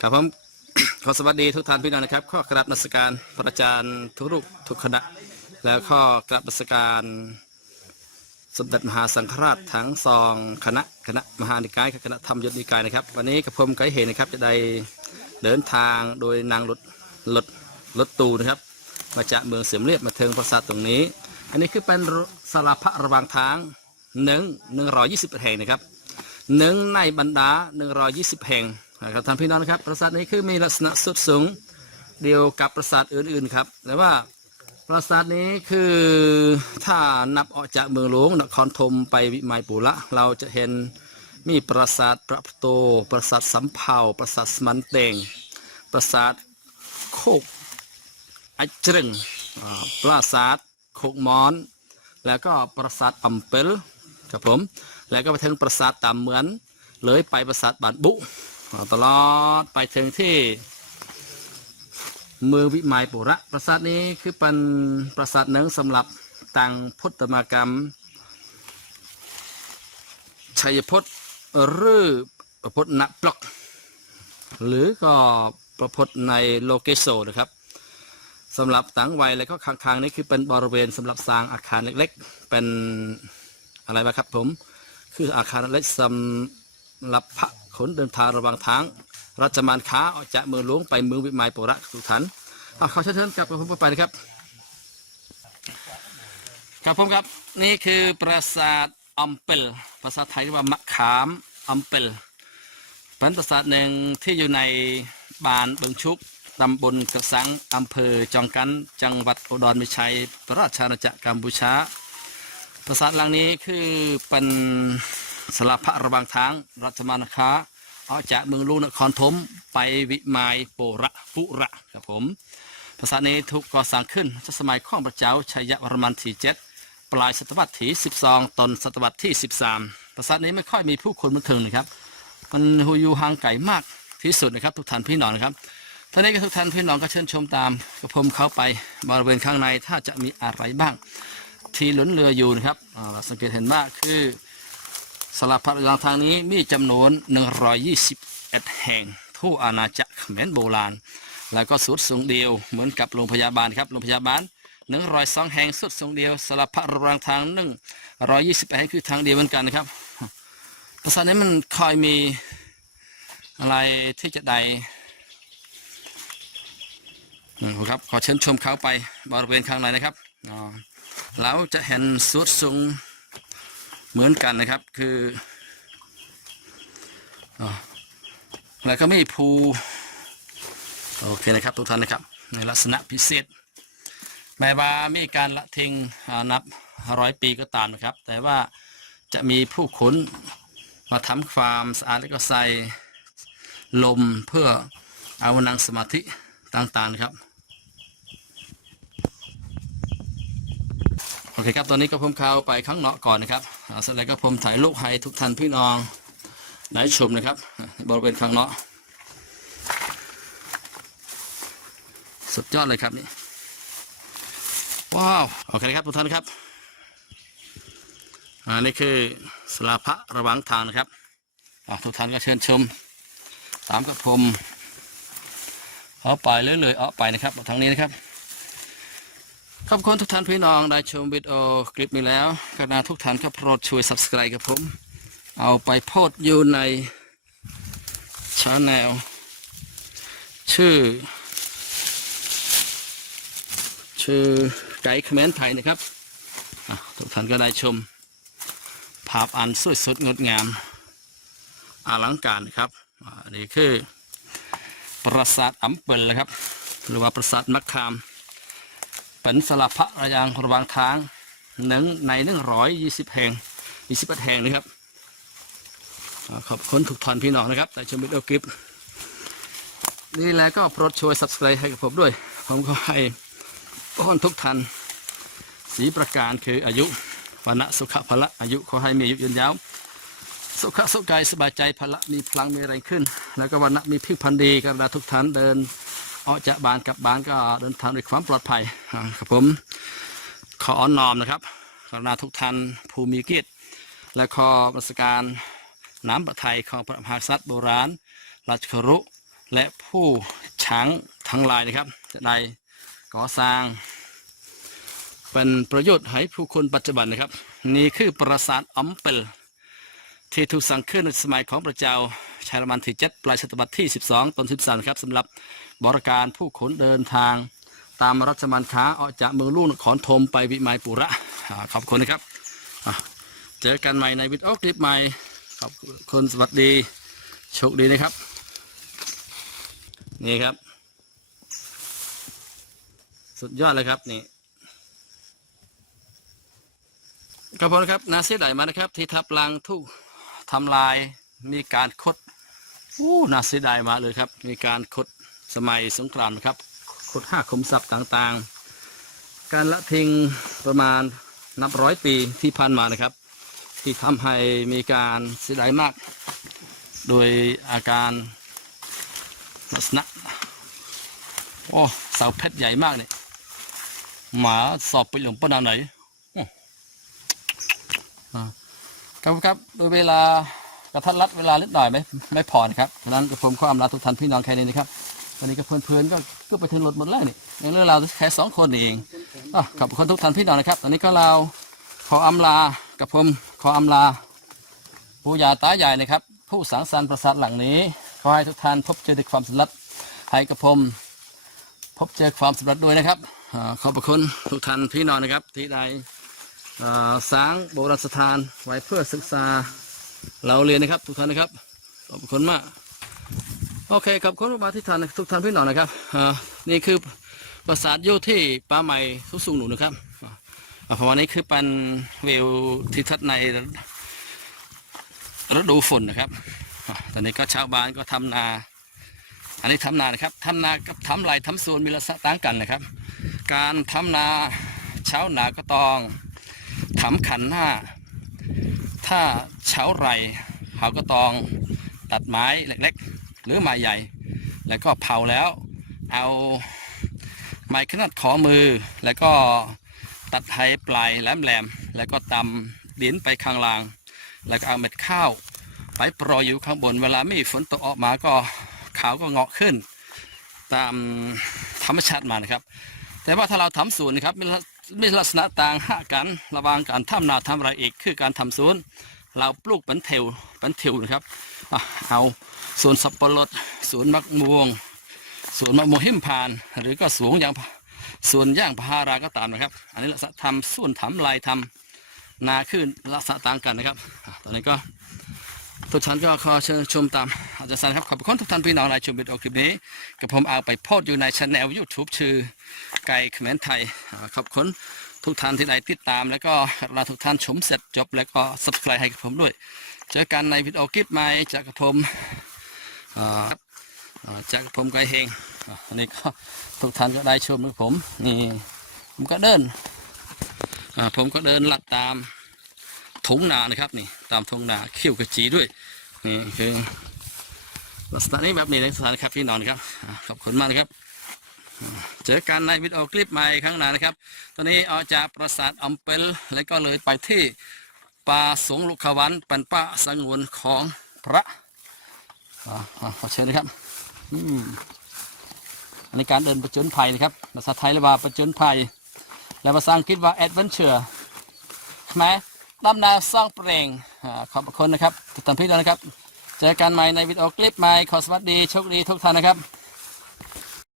ครับผมขอสวัสดีทุกท่านพี่น้องนะครับ ข้อกราบนมัสการพระอาจารย์ทุกรูปทุกคณะ แล้วข้อกราบนมัสการสมเด็จมหาสังฆราชทั้งสองคณะคณะมหานิกายคณะธรรมยศนิกายนะครับ วันนี้กับผมก็เห็นนะครับจะได้เดินทางโดยนางรถรถรถตูนะครับ มาจากเมืองเสียมเรียบมาเทิงปราสาตรงนี้ อันนี้คือเป็นสลาพระระวางทางหนึ่งหนึ่งร้อยยี่สิบแห่งนะครับหนึ่งในบรรดา120แห่ง นะครับท่านพี่น้องครับปราสาทนี้คือมีลักษณะสุดสูงเดียวกับปราสาทอื่นๆครับแต่ว่าปราสาทนี้คือถ้านับออกจากเมืองหลวงนครธมไปวิมายปุระเราจะเห็นมีปราสาทพระโตปราสาทสำเภาปราสาทสมันเตงปราสาทโคกอัจจรึงปราสาทโคกมอน แล้วก็ปราสาทอัมเปลครับผมแล้วก็ไปถึงปราสาทตามเหมือนเลยไปปราสาทบานบุ ตลอดไปถึงที่ มือวิมายปุระ ปราสาทนี้คือเป็นปราสาทหนึ่งสำหรับตังพุทธมากรรม ชัยพจน์หรือประพจน์ณปลอกหรือก็ประพจน์ในโลเกโซนะครับสำหรับตังไวยแล้วก็ข้างๆนี่คือเป็นบริเวณสำหรับสร้างอาคารเล็กๆ เป็นอะไรบ้างครับผม คืออาคารเล็กสำ รับพระขนเดินทางระว่างทางรัชมานค้าออกจากเมืองหลวงไปเมืองวิมายปุระสุทันเอาขอเชิญกลับกับผมไปนะครับ ครับผมครับนี่คือปราสาทอัมเปลภาษาไทยเรียกว่ามะขามอัมเปลเป็นปราสาทหนึ่งที่อยู่ในบ้านเบิงชุกตำบลกระสังอำเภอจองกัน จังหวัดอุดรมิชัยราชอาณาจักรกัมพูชาปราสาทหลังนี้คือเป็น สลับพระระหวางทางรัชมานคาออกจากเมืองลูกนครธมไปวิมายโประปุระครับผมปราสาทนี้ถูกก่อสร้างขึ้นสมัยข้องพระเจ้าชัยวรมันที่เจ็ดปลายศตวรรษที่12ตนศตวรรษที่ 13 ปราสาทนี้ไม่ค่อยมีผู้คนมาถึงนะครับ มันอยู่ห่างไกลมากที่สุดนะครับ ทุกท่านพี่น้องนะครับท่านนี้ก็ทุกท่านพี่น้องก็เชิญชมตามกระผมเข้าไปบริเวณข้างในถ้าจะมีอะไรบ้าง ที่หลุนเรืออยู่นะครับเราสังเกตเห็นว่าคือ สลับพระราทางนี้มีจำนวน 121 แห่งทั่วอาณาจักรเขมรโบราณ แล้วก็สุดสูงเดียวเหมือนกับโรงพยาบาลครับโรงพยาบาล102แห่งสุดสูงเดียวสลับพระรางทาง120แห่งคือทางเดียวเหมือนกันนะครับภาษานี้มันคอยมีอะไรที่จะได้อืครับขอเชิญชมเขาไปบริเวณข้างในนะครับอ๋อเราจะเห็นสุดสูง เหมือนกันนะครับคือแล้วก็มีภูโอเคนะครับทุกท่านนะครับ ในลักษณะพิเศษแม้ว่ามีการละทิ้งนับร้อยปีก็ตามนะครับ แต่ว่าจะมีผู้คนมาทำความสะอาดแล้วก็ใส่ลมเพื่อเอานังสมาธิต่างๆนะครับ โอเคครับตอนนี้ก็ผมเข้าไปข้างนอกก่อนนะครับอ่าเสร็จแล้วก็ผมถ่ายรูปให้ทุกท่านพี่น้องได้ชมนะครับบริเวณข้างนอกสุดยอดเลยครับนี่ว้าวโอเคครับทุกท่านครับอ่านี่คือสลาพระระหว่างทางนะครับทุกท่านก็เชิญชม ตามกับผมเอาไปเรื่อยๆเอาไปนะครับทางนี้นะครับ ขอบคุณทุกท่านพี่น้องได้ชมวิดีโอคลิปนี้แล้วกรุณาทุกท่านก็โปรดช่วย subscribe กับผม เอาไปโพสต์อยู่ในช anel ชื่อ ชื่อไก่คอมเมนต์ไทยนะครับทุกท่านก็ได้ชม ภาพอันสวยสดงดงามอลังการนะครับอันนี้คือปราสาทอัมเปิลนะครับ หรือว่าปราสาทมักคาม เป็นสลับพระระยางระหวางทางหนึ่งในหนึ่งร้อยยี่สิบแห่งยี่สิบแปดแห่งนะครับขอบคุณทุกท่านพี่น้องนะครับได้ชมวิดีโอคลิปนี่แหละก็โปรดช่วย subscribe ให้กับผมด้วย ผมก็ให้ต้อนทุกท่านสีประการคืออายุวันะสุขภละอายุขอให้มีอายุยืนยาวสุขสุขกายสบายใจพละมีพลังมีแรงขึ้น แล้วก็วันนะมีพิพันธ์ดีกระดาทุกท่านเดิน ออกจากบ้านกลับบ้านก็เดินทางด้วยความปลอดภัยครับผมขออ้อนน้อมนะครับกระดาทุกท่านภูมิกียรติและขอประสการน้ำประทัยของพระมหากษัตริย์โบราณราชครุ และผู้ช้างทั้งหลายนะครับจะได้ก่อสร้าง เป็นประโยชน์ให้ผู้คนปัจจุบันนะครับ นี่คือปราสาทอัมเปลที่ถูกสร้างขึ้นในสมัยของพระเจ้า ชายรมันที่เจ็ดปลายศตวรรษที่ 12 ต้น 13ครับสำหรับบริการผู้คนเดินทาง ตามรัชมันค้าออกจากเมืองลูกนครธมไปวิมายปุระอขอบคุณนะครับเจอกันใหม่ในวิดีโอคลิปใหม่ขอบคุณสวัสดีโชคดีนะครับ นี่ครับ สุดยอดเลยครับนี่กระผมนะครับนาเสียดายมานะครับ ที่ทับลังทุกทำลายมีการคด อู้นาเสียดายมากเลยครับ มีการคดสมัยสงครามครับคดห้าคมศัพท์ต่างๆ การละทิ้งประมาณนับร้อยปีที่ผ่านมานะครับ ที่ทำให้มีการเสียดายมาก โดยอาการลักษณะโอ้เสาเพชรใหญ่มากเนี่ยหมาสอบไปหลงปนาไหนครับครับโดยเวลา กระทัดรัดเวลานิดหน่อยไม่ไม่พอนะครับฉะนั้นผมขออำลาทุกท่านพี่น้องแค่นี้นะครับวันนี้ก็เพลินๆก็ก็ไปถึงรถหมดแล้วนี่ในเรื่องราวแค่สองคนเองอขอบคุณทุกท่านพี่น้องนะครับ ตอนนี้ก็เราขออำลากับผมขออำลาปู่ย่าตายายนะครับ ผู้สังสรรค์ประสาทหลังนี้ขอให้ทุกท่านพบเจอในความสำเร็จให้กับผมพบเจอความสำเร็จด้วยนะครับอขอบคุณทุกท่านพี่น้องนะครับที่ได้สร้างโบราณสถานไว้เพื่อศึกษา เราเรียนนะครับ ทุกท่านนะครับขอบคุณมากโอเคขอบคุณมาที่ทานทุกท่านพี่น้องนะครับนี่คือปราสาทโยที่ป่าใหม่ทุกสูงหนุนะครับเพราะวันนี้คือเป็นวิวทิทัศในฤดูฝนนะครับตอนนี้ก็ชาวบ้านก็ทำนา อันนี้ทำนานะครับทำนากับทำไรทำสวนมีลักษณะต่างกันนะครับ การทำนาเช้าหนาก็ต้องทำขันห้า ถ้าเช้าไรเขาก็ต้องตัดไม้เล็กๆ หรือไม้ใหญ่ แล้วก็เผาแล้วเอาไม้ขนาดขอมือ แล้วก็ตัดให้ปลายแหลมๆแล้วก็ตำดินไปข้างล่าง แล้วก็เอาเม็ดข้าวไปโปรยอยู่ข้างบนเวลาไม่ฝนตกออกมาก็ขาวก็เงาะขึ้น ตามธรรมชาติมานะครับ แต่ว่าถ้าเราทำสวนนะครับ มีลักมีลักษณะต่างหากกันระหว่างการทำนาทำไรอีกคือการทำสวนเราปลูกป็นเทวป็นเทวนะครับเอาสวนสับปะรดสวนมะม่วงสวนมะม่วงหิมพาน หรือก็สวนยางสวนย่างพาราก็ตามนะครับ อันนี้ลักษณะทำสวนทำลายทำนาขึ้นลักษณะต่างกันนะครับตอนนี้ก็ ทุกท่านก็ขอเชิญชมตามอาจารย์สันครับขอบคุณทุกท่านพี่น้องในชมวิดีโอคลิปนี้กับผมเอาไปโพสต์อยู่ในช anel YouTube ชื่อไก่เขมรไทยขอบคุณทุกท่านที่ได้ติดตาม แล้วก็ลาทุกท่านชมเสร็จจบแล้วก็ subscribe ให้กับผมด้วย เจอกันในวิดีโอคลิปใหม่จากกับผมจากผมไก่เฮงอันนี้ก็ทุกท่านก็ได้ชมกับผมนี่ผมก็เดินผมก็เดินลัดตาม ทุ่งนานะครับนี่ตามทุ่งนาเขี้ยวกระจีด้วยนี่คือลักษณะนี้แบบนี้เลยสถานครับพี่น้องนครับขอบคุณมากนะครับ เจอกันในวิดีโอคลิปใหม่ครั้งหน้านะครับ ตอนนี้ออกจากปราสาทอัมเปลแล้วก็เลยไปที่ป่าสงลูกขวันเป็นป่าสงวนของพระขอเชิญนะครับอันนี้การเดินประจนภัยนะครับภาษาไทยเรียกว่าประจนภัย และภาษาอังกฤษว่า adventure ใช่ไหม ดำนาสร้างเปลงอ่งขอบคุณนะครับติดตามพี่น้องนะครับ เจอกันใหม่ในวิดีโอคลิปใหม่ขอสวัสดีโชคดีทุกท่านนะครับ